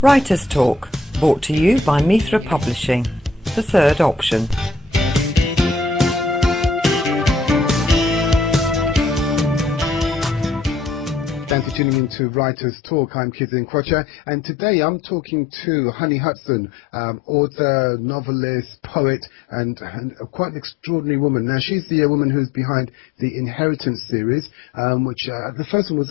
Writer's Talk, brought to you by Mithra Publishing, the third option. Thanks for tuning in to Writer's Talk. I'm Kizzy Nkrocha, and today I'm talking to Honey Hutson, author, novelist, poet, and quite an extraordinary woman. Now, she's the woman who's behind the Inheritance series, which the first one was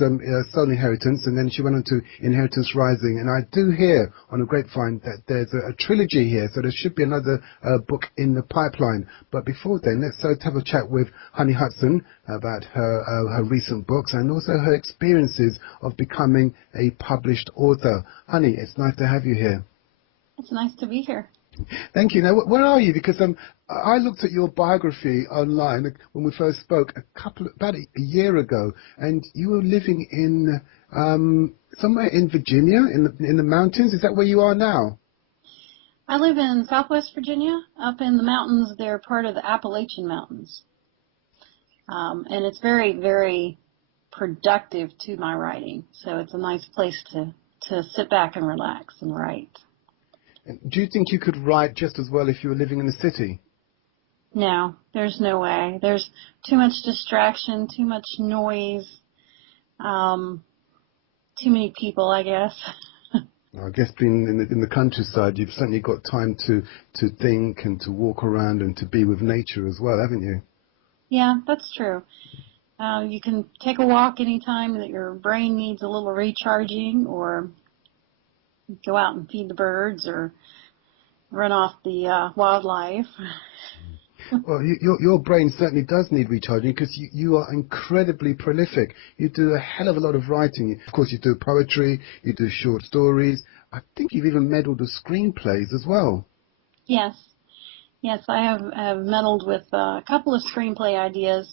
Stolen Inheritance, and then she went on to Inheritance Rising. And I do hear on a grapevine that there's a trilogy here, so there should be another book in the pipeline. But before then, let's have a chat with Honey Hutson about her recent books and also her experiences of becoming a published author. Honey, it's nice to have you here. It's nice to be here. Thank you. Now, where are you? Because I looked at your biography online when we first spoke about a year ago, and you were living in somewhere in Virginia, in the mountains. Is that where you are now? I live in Southwest Virginia, up in the mountains. They're part of the Appalachian Mountains, and it's very, very productive to my writing. So it's a nice place to sit back and relax and write. Do you think you could write just as well if you were living in a city? No, there's no way. There's too much distraction, too much noise, too many people, I guess. I guess being in the countryside, you've certainly got time to think and to walk around and to be with nature as well, haven't you? Yeah, that's true. You can take a walk anytime that your brain needs a little recharging, or go out and feed the birds or run off the wildlife. Well, your brain certainly does need recharging because you are incredibly prolific. You do a hell of a lot of writing. Of course, you do poetry, you do short stories. I think you've even meddled with screenplays as well. Yes, I have meddled with a couple of screenplay ideas,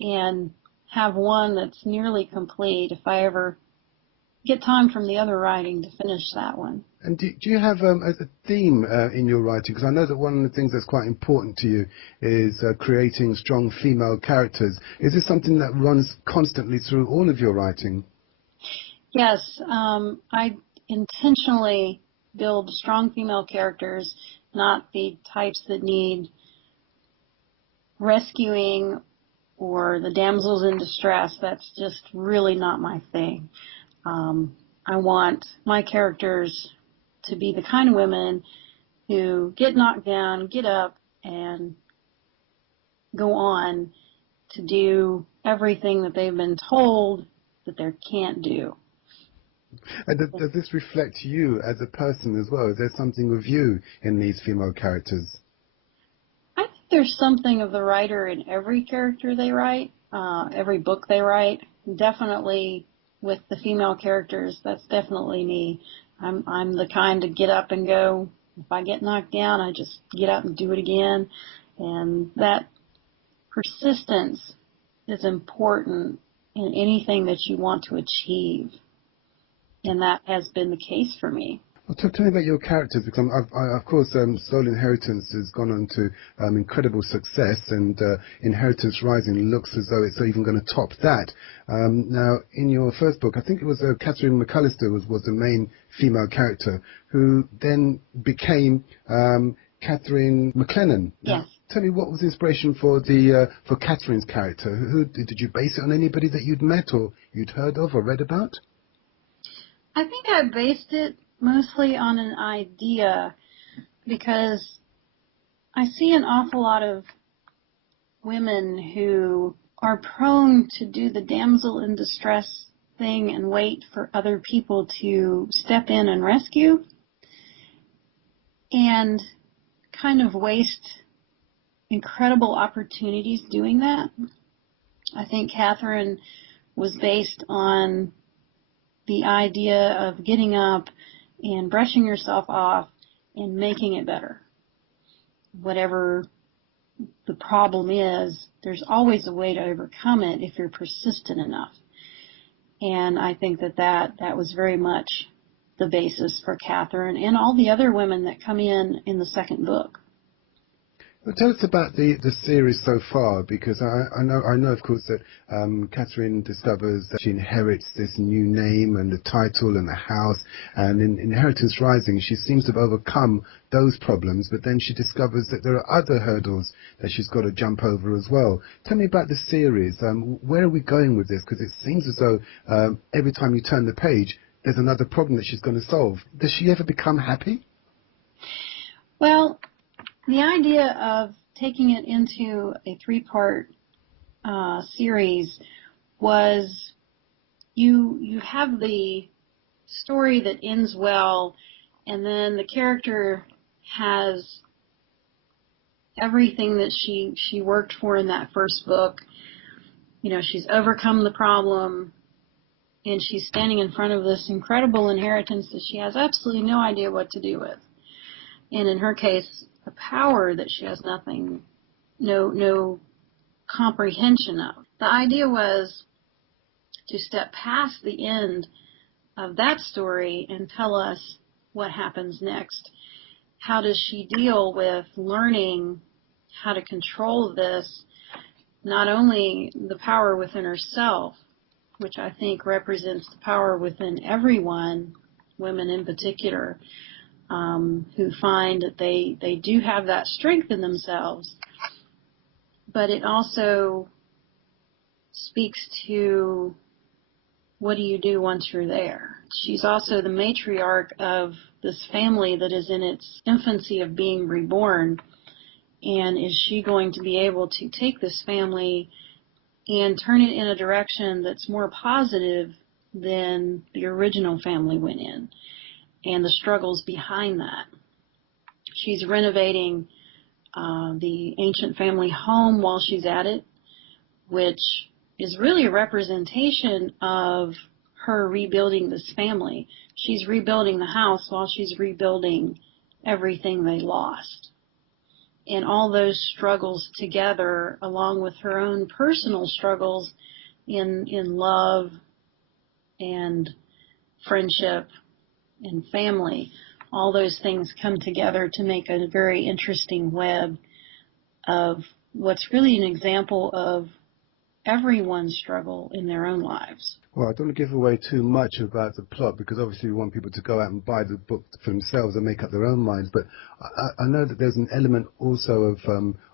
and have one that's nearly complete if I ever get time from the other writing to finish that one. And do you have a theme in your writing? Because I know that one of the things that's quite important to you is creating strong female characters. Is this something that runs constantly through all of your writing? Yes, I intentionally build strong female characters, not the types that need rescuing or the damsels in distress. That's just really not my thing. I want my characters to be the kind of women who get knocked down, get up, and go on to do everything that they've been told that they can't do. And does this reflect you as a person as well? Is there something of you in these female characters? I think there's something of the writer in every character they write, every book they write. Definitely with the female characters, that's definitely me. I'm the kind to get up and go. If I get knocked down, I just get up and do it again. And that persistence is important in anything that you want to achieve. And that has been the case for me. Well, tell me about your characters, because of course, Stolen Inheritance has gone on to incredible success, and Inheritance Rising looks as though it's even going to top that. Now, in your first book, I think it was Catherine McAllister was the main female character, who then became Catherine McLennan. Yes. Tell me, what was the inspiration for Catherine's character? Who did you base it on? Anybody that you'd met or you'd heard of or read about? I think I based it mostly on an idea, because I see an awful lot of women who are prone to do the damsel in distress thing and wait for other people to step in and rescue, and kind of waste incredible opportunities doing that. I think Catherine was based on the idea of getting up and brushing yourself off and making it better. Whatever the problem is, there's always a way to overcome it if you're persistent enough. And I think that was very much the basis for Catherine and all the other women that come in the second book. Well, tell us about the series so far, because I know of course that Catherine discovers that she inherits this new name and the title and the house, and in Inheritance Rising she seems to have overcome those problems, but then she discovers that there are other hurdles that she's got to jump over as well. Tell me about the series. Where are we going with this? Because it seems as though every time you turn the page there's another problem that she's going to solve. Does she ever become happy? Well, the idea of taking it into a three-part series was you have the story that ends well, and then the character has everything that she worked for in that first book. You know, she's overcome the problem, and she's standing in front of this incredible inheritance that she has absolutely no idea what to do with. And in her case, a power that she has no comprehension of. The idea was to step past the end of that story and tell us what happens next. How does she deal with learning how to control this, not only the power within herself, which I think represents the power within everyone, women in particular, who find that they do have that strength in themselves, but it also speaks to what do you do once you're there. She's also the matriarch of this family that is in its infancy of being reborn, and is she going to be able to take this family and turn it in a direction that's more positive than the original family went in, and the struggles behind that. She's renovating the ancient family home while she's at it, which is really a representation of her rebuilding this family. She's rebuilding the house while she's rebuilding everything they lost. And all those struggles together, along with her own personal struggles in love and friendship and family, all those things come together to make a very interesting web of what's really an example of everyone's struggle in their own lives. Well, I don't want to give away too much about the plot, because obviously we want people to go out and buy the book for themselves and make up their own minds. But I know that there's an element also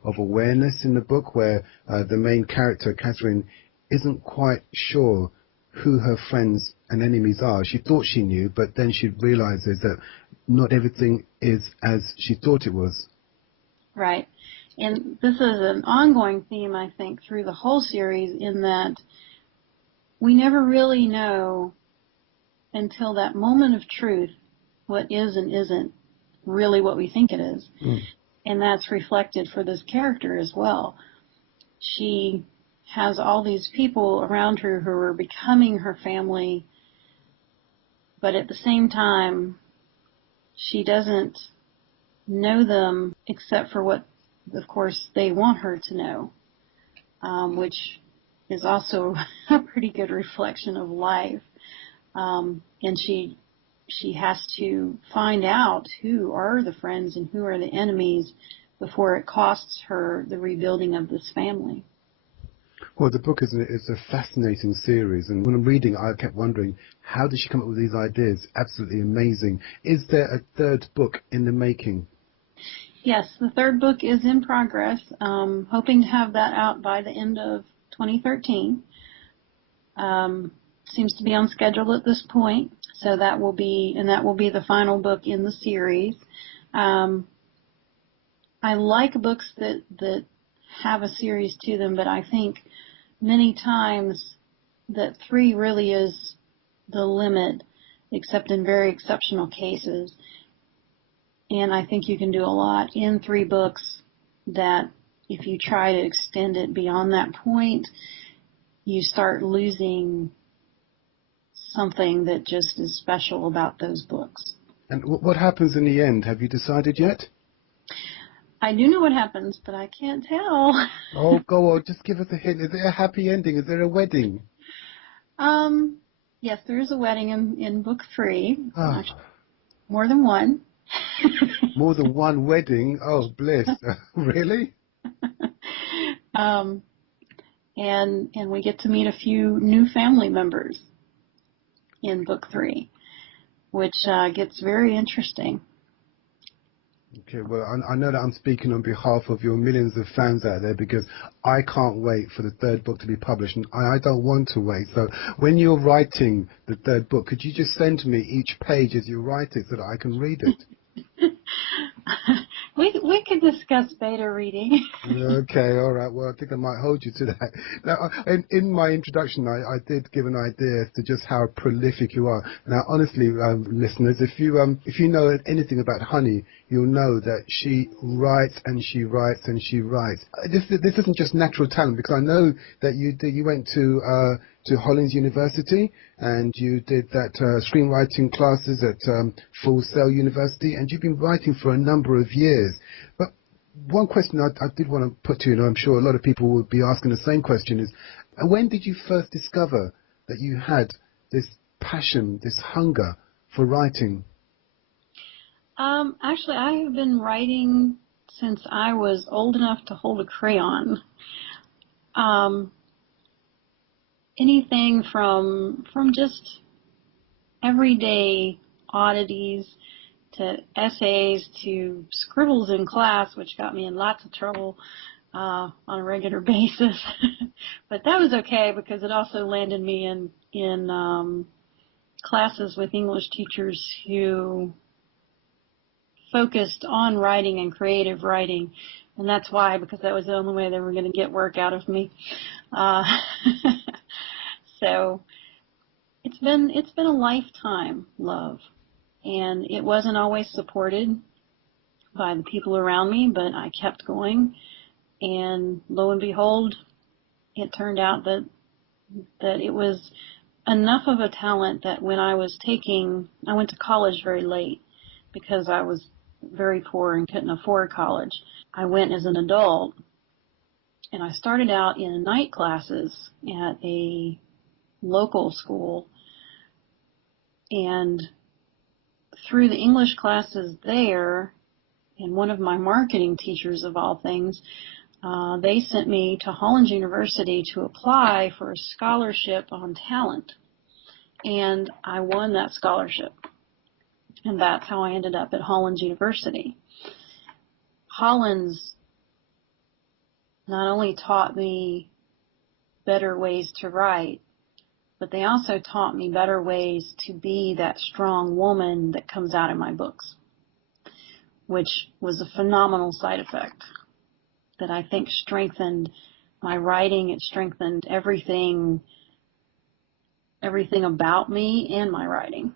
of awareness in the book where the main character, Catherine, isn't quite sure who her friends and enemies are. She thought she knew, but then she realizes that not everything is as she thought it was. Right. And this is an ongoing theme, I think, through the whole series, in that we never really know until that moment of truth what is and isn't really what we think it is. And that's reflected for this character as well. She has all these people around her who are becoming her family, but at the same time, she doesn't know them except for what, of course, they want her to know, which is also a pretty good reflection of life. And she has to find out who are the friends and who are the enemies before it costs her the rebuilding of this family. Well, the book is a fascinating series, and when I'm reading, I kept wondering, how did she come up with these ideas? Absolutely amazing. Is there a third book in the making? Yes, the third book is in progress. Hoping to have that out by the end of 2013. Seems to be on schedule at this point, so that will be the final book in the series. I like books that have a series to them, but I think many times that 3 really is the limit, except in very exceptional cases. And I think you can do a lot in 3 books that if you try to extend it beyond that point, you start losing something that just is special about those books. And what happens in the end? Have you decided yet? I do know what happens, but I can't tell. Oh, go on, just give us a hint. Is it a happy ending? Is there a wedding? Yes, there is a wedding in book 3. Oh. Actually, more than one. More than one wedding? Oh, bliss. Really? um, and we get to meet a few new family members in book 3, which gets very interesting. Okay, well, I know that I'm speaking on behalf of your millions of fans out there, because I can't wait for the 3rd book to be published, and I don't want to wait. So when you're writing the 3rd book, could you just send me each page as you write it so that I can read it? We could discuss beta reading. Okay, all right. Well, I think I might hold you to that. Now, in my introduction, I did give an idea as to just how prolific you are. Now, honestly, listeners, if you know anything about Honey, you'll know that she writes and she writes and she writes. This isn't just natural talent, because I know that you went to Hollins University, and you did that screenwriting classes at Full Sail University, and you've been writing for a number of years. But one question I did want to put to you, and I'm sure a lot of people will be asking the same question, is when did you first discover that you had this passion, this hunger for writing? Actually, I have been writing since I was old enough to hold a crayon. Anything from just everyday oddities to essays to scribbles in class, which got me in lots of trouble on a regular basis. But that was okay, because it also landed me in classes with English teachers who focused on writing and creative writing. And that's why, because that was the only way they were going to get work out of me. So it's been a lifetime love, and it wasn't always supported by the people around me, but I kept going, and lo and behold, it turned out that it was enough of a talent that when I went to college very late because I was very poor and couldn't afford college. I went as an adult, and I started out in night classes at a local school, and through the English classes there, and one of my marketing teachers of all things, they sent me to Hollins University to apply for a scholarship on talent, and I won that scholarship, and that's how I ended up at Hollins University. Hollins not only taught me better ways to write, but they also taught me better ways to be that strong woman that comes out in my books, which was a phenomenal side effect that I think strengthened my writing. It strengthened everything about me and my writing.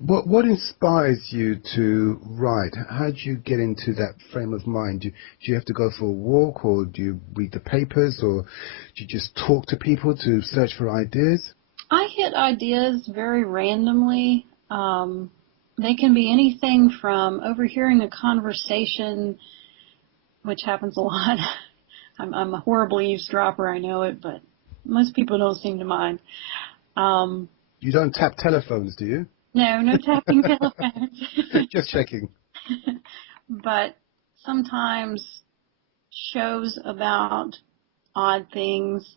What inspires you to write? How do you get into that frame of mind? Do you have to go for a walk, or do you read the papers, or do you just talk to people to search for ideas? I hit ideas very randomly. They can be anything from overhearing a conversation, which happens a lot. I'm a horrible eavesdropper, I know it, but most people don't seem to mind. You don't tap telephones, do you? No tapping telephones. Just checking. But sometimes shows about odd things.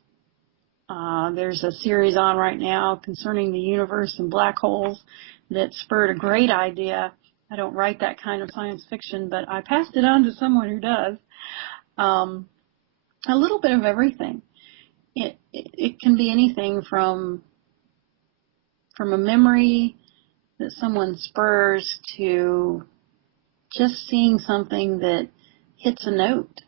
There's a series on right now concerning the universe and black holes that spurred a great idea. I don't write that kind of science fiction, but I passed it on to someone who does. A little bit of everything. It can be anything from a memory that someone spurs to just seeing something that hits a note.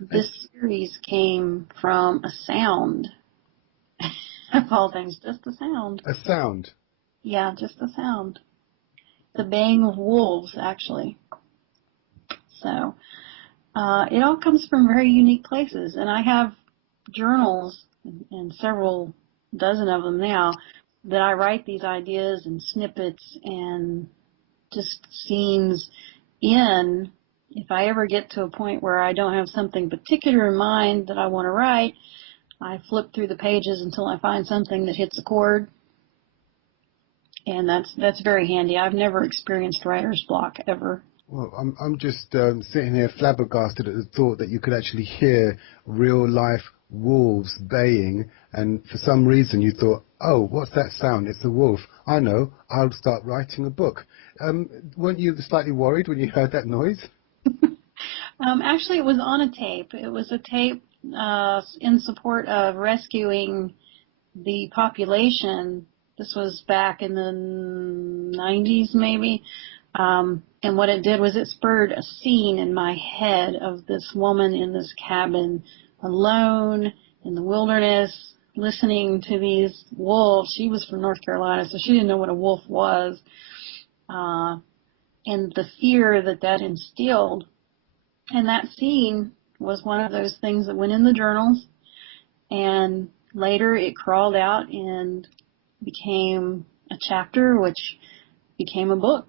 This series came from a sound. Of all things, just a sound. A sound? Yeah, just a sound. The baying of wolves, actually. So, it all comes from very unique places. And I have journals, and several dozen of them now, that I write these ideas and snippets and just scenes in. If I ever get to a point where I don't have something particular in mind that I want to write, I flip through the pages until I find something that hits a chord, And that's very handy. I've never experienced writer's block ever. Well, I'm just sitting here flabbergasted at the thought that you could actually hear real life wolves baying, and for some reason you thought, oh, what's that sound? It's a wolf. I know, I'll start writing a book. Weren't you slightly worried when you heard that noise? Actually, it was on a tape. It was a tape in support of rescuing the population. This was back in the 90s, maybe. And what it did was it spurred a scene in my head of this woman in this cabin alone in the wilderness listening to these wolves. She was from North Carolina, so she didn't know what a wolf was. And the fear that instilled. And that scene was one of those things that went in the journals. And later it crawled out and became a chapter, which became a book.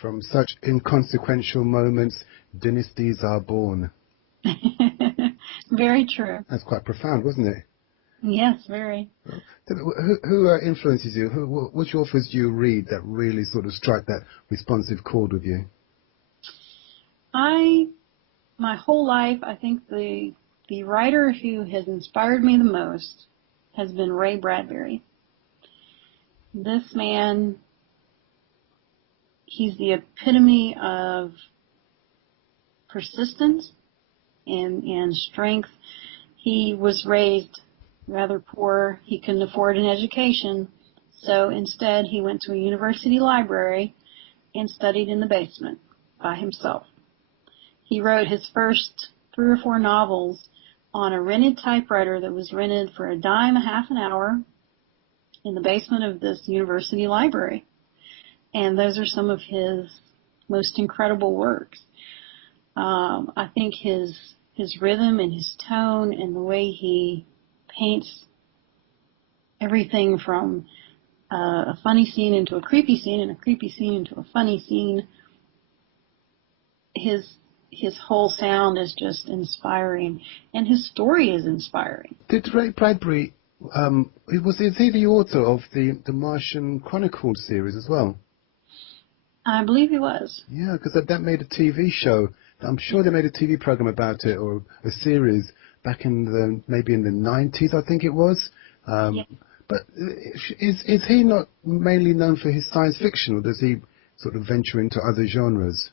From such inconsequential moments, dynasties are born. Very true. That's quite profound, wasn't it? Yes, very. Who influences you? Which authors do you read that really sort of strike that responsive chord with you? My whole life, I think the writer who has inspired me the most has been Ray Bradbury. This man, he's the epitome of persistence and strength. He was raised rather poor. He couldn't afford an education. So instead, he went to a university library and studied in the basement by himself. He wrote his first 3 or 4 novels on a rented typewriter that was rented for a dime a half an hour in the basement of this university library. And those are some of his most incredible works. I think his rhythm and his tone and the way he paints everything from a funny scene into a creepy scene and a creepy scene into a funny scene, his whole sound is just inspiring, and his story is inspiring. Did Ray Bradbury, is he the author of the Martian Chronicles series as well? I believe he was. Yeah, because that made a TV show. I'm sure they made a TV program about it, or a series back in maybe in the 90s, I think it was. Yeah. But is he not mainly known for his science fiction, or does he sort of venture into other genres?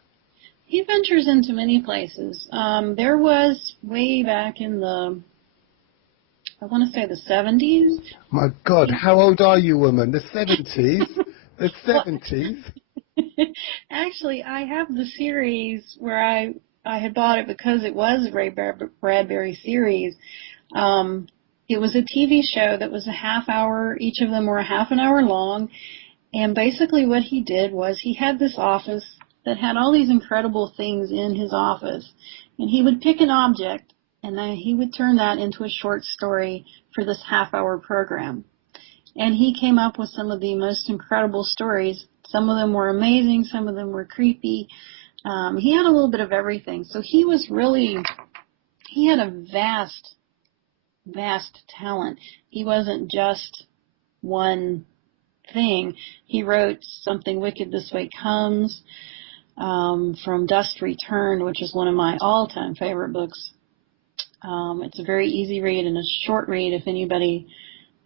He ventures into many places. There was way back in I want to say the 70s. My God, how old are you, woman? The 70s? The 70s? Actually, I have the series where I had bought it because it was a Ray Bradbury series. It was a TV show that was a half hour. Each of them were a half an hour long. And basically what he did was he had this office that had all these incredible things in his office. And he would pick an object, and then he would turn that into a short story for this half-hour program. And he came up with some of the most incredible stories. Some of them were amazing, some of them were creepy. He had a little bit of everything. So he had a vast, vast talent. He wasn't just one thing. He wrote Something Wicked This Way Comes, From Dust Returned, which is one of my all-time favorite books. It's a very easy read and a short read if anybody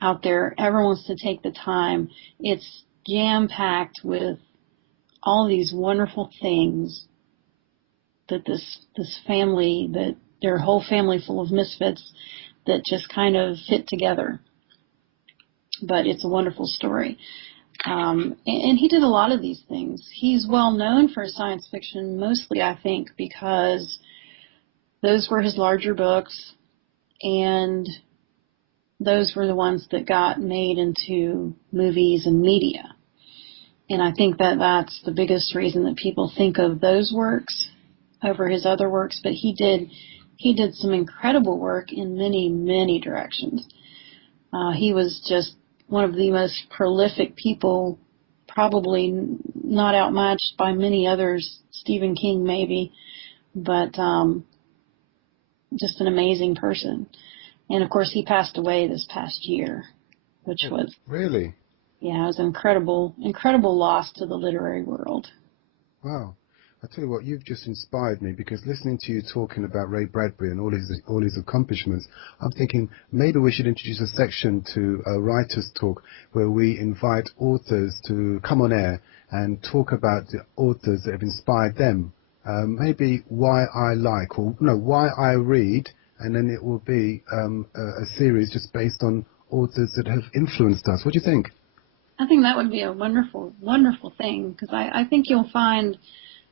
out there ever wants to take the time. It's jam-packed with all these wonderful things that this family, that their whole family full of misfits that just kind of fit together. But it's a wonderful story. And he did a lot of these things. He's well known for science fiction, mostly, I think, because those were his larger books, and those were the ones that got made into movies and media. And I think that's the biggest reason that people think of those works over his other works. But he did some incredible work in many, many directions. He was just one of the most prolific people, probably not outmatched by many others, Stephen King maybe, but just an amazing person. And of course he passed away this past year, which was... Really? yeah, it was an incredible loss to the literary world. Wow. I tell you what, you've just inspired me, because listening to you talking about Ray Bradbury and all his accomplishments, I'm thinking maybe we should introduce a section to a writer's talk where we invite authors to come on air and talk about the authors that have inspired them. Maybe why I like, or no, why I read, and then it will be a series just based on authors that have influenced us. What do you think? I think that would be a wonderful thing, because I think you'll find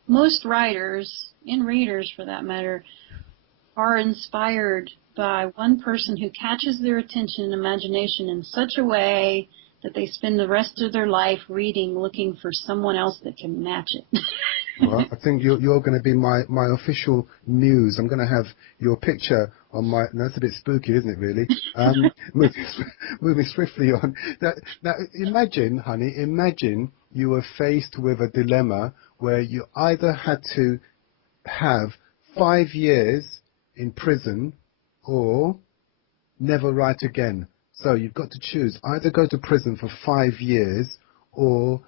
most writers, and readers for that matter, are inspired by one person who catches their attention and imagination in such a way that they spend the rest of their life reading, looking for someone else that can match it. Well, I think you're going to be my official muse. I'm going to have your picture on my... No, that's a bit spooky, isn't it, really? Moving swiftly on. Now, imagine, honey, imagine you were faced with a dilemma where you either had to have 5 years in prison or never write again. So you've got to choose. Either go to prison for 5 years or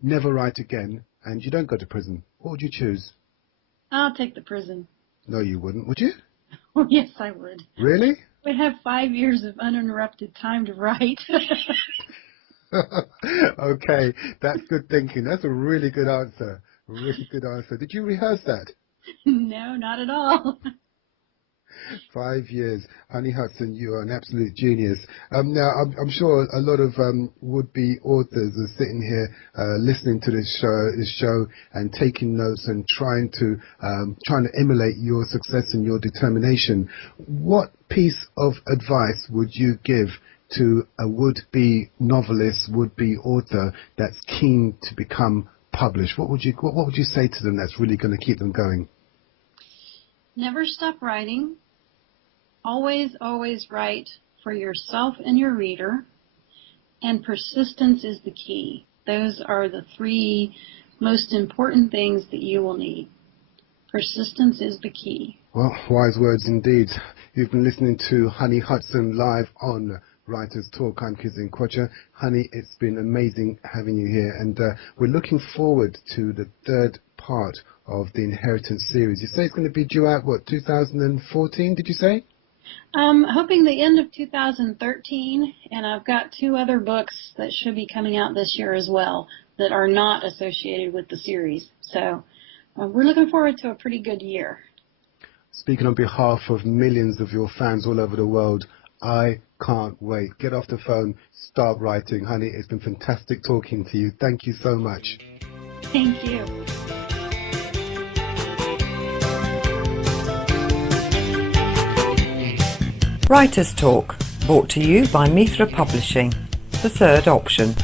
never write again, and you don't go to prison. What would you choose? I'll take the prison. No, you wouldn't, would you? Oh, yes, I would. Really? We'd have 5 years of uninterrupted time to write. Okay, that's good thinking. That's a really good answer. Really good answer. Did you rehearse that? No, not at all. 5 years. Honey Hutson, you are an absolute genius. Now, I'm sure a lot of would-be authors are sitting here listening to this show and taking notes and trying to emulate your success and your determination. What piece of advice would you give to a would-be novelist, would-be author that's keen to become published? What would you say to them that's really going to keep them going? Never stop writing. Always write for yourself and your reader. And persistence is the key. Those are the 3 most important things that you will need. Persistence is the key. Well, wise words indeed. You've been listening to Honey Hutson live on Writers Talk. I'm Kizzy Nkwocha. Honey, it's been amazing having you here, and we're looking forward to the 3rd part of the Inheritance series. You say it's going to be due out, 2014, did you say? Hoping the end of 2013, and I've got 2 other books that should be coming out this year as well that are not associated with the series. So we're looking forward to a pretty good year. Speaking on behalf of millions of your fans all over the world, I can't wait. Get off the phone, start writing. Honey, it's been fantastic talking to you. Thank you so much. Thank you. Writers Talk, brought to you by Mithra Publishing, the third option.